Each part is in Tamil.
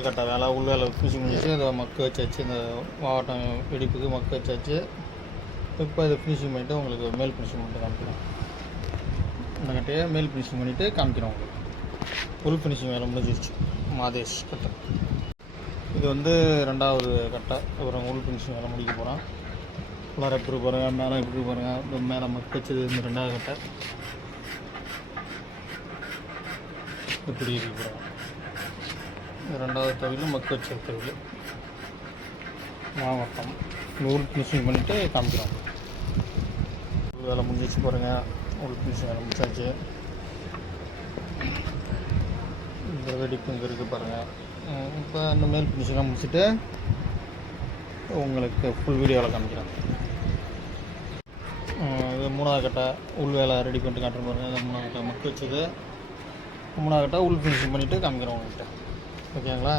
முதல் கட்ட வேலை உள் வேலை ஃபினிஷிங் முடிச்சு அதை மக்க வச்சாச்சு. இந்த மாவட்டம் வெடிப்புக்கு மக்க வச்சாச்சு. இப்போ இதை ஃபினிஷிங் பண்ணிவிட்டு உங்களுக்கு மேல் ஃபினிஷிங் பண்ணிட்டு காமிக்கிறோம். இந்த கட்டையை மேல் ஃபினிஷிங் பண்ணிவிட்டு காமிக்கிறோம் உங்களுக்கு. ஃபுல் ஃபினிஷிங் வேலை முடிஞ்சிருச்சு. மாதேஷ் கட்டை இது வந்து 2வது கட்டை. அப்புறம் உள் ஃபினிஷிங் வேலை முடிக்க போகிறோம். உள்ளார எப்படி பாருங்கள், மேலே எப்படி பாருங்கள். இப்போ மேலே மக்க வச்சது இந்த 2வது கட்டை இப்படி இருக்கிறோம். 2வது தொழில் மக்க வச்ச தொழில் மாவட்டம். உள் ஃபினிஷிங் பண்ணிவிட்டு காமிக்கிறோம். வேலை முடிஞ்சிச்சு பாருங்கள். உள் ஃபினிஷிங் வேலை முடிச்சாச்சு. இந்த வெடிப்பு இங்கே இருக்குது பாருங்கள். இப்போ இந்த மேல் ஃபினிஷிங்காக முடிச்சுட்டு உங்களுக்கு ஃபுல் வீடியோவில் காமிக்கிறேன். இது 3வது கட்டை உள் வேலை ரெடி பண்ணிட்டு காட்டுற பாருங்கள். இந்த 3வது கட்டை மக்க வச்சது. 3வது கட்டை உள் ஃபினிஷிங் பண்ணிவிட்டு காமிக்கிறோம் உங்கள்கிட்ட. ஓகேங்களா?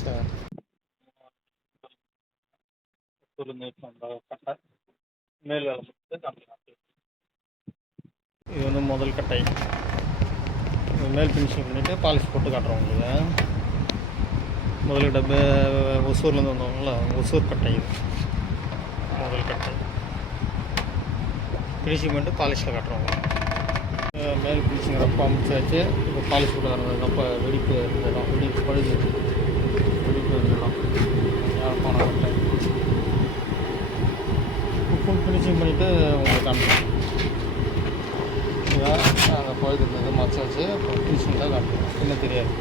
சரி, கட்டை மேல் வேலை முடிச்சுட்டு காமிக்கிறோம். இது வந்து முதல் கட்டை. மேல் ஃபினிஷிங் பண்ணிவிட்டு பாலிஷ் போட்டு காட்டுறோம் உங்களுக்கு. முதல் கட்டை ஒசூர்லேருந்து வந்தவங்களா, ஒசூர் கட்டை. இது முதல் கட்டை ஃபினிஷிங் பண்ணிட்டு பாலிஷில் காட்டுறோம். மேல் ஃபினிஷிங் ரொம்ப அமைச்சாச்சு. இப்போ பாலிஷ் போட்டு வரது ரொம்ப வெடிப்பு இருந்துடும். வெடிப்பு பழுது வெடிப்பு இருந்துடும். யாழ்ப்பாண கட்டை ஃபுல் ஃபினிஷிங் பண்ணிவிட்டு உங்களுக்கு காமிக்கிறோம். இதான் அந்த பழுது இருந்தது மச்சாச்சு. இப்போ ஃபினிஷிங் தான் காட்டுறோம். இன்னும் தெரியாது.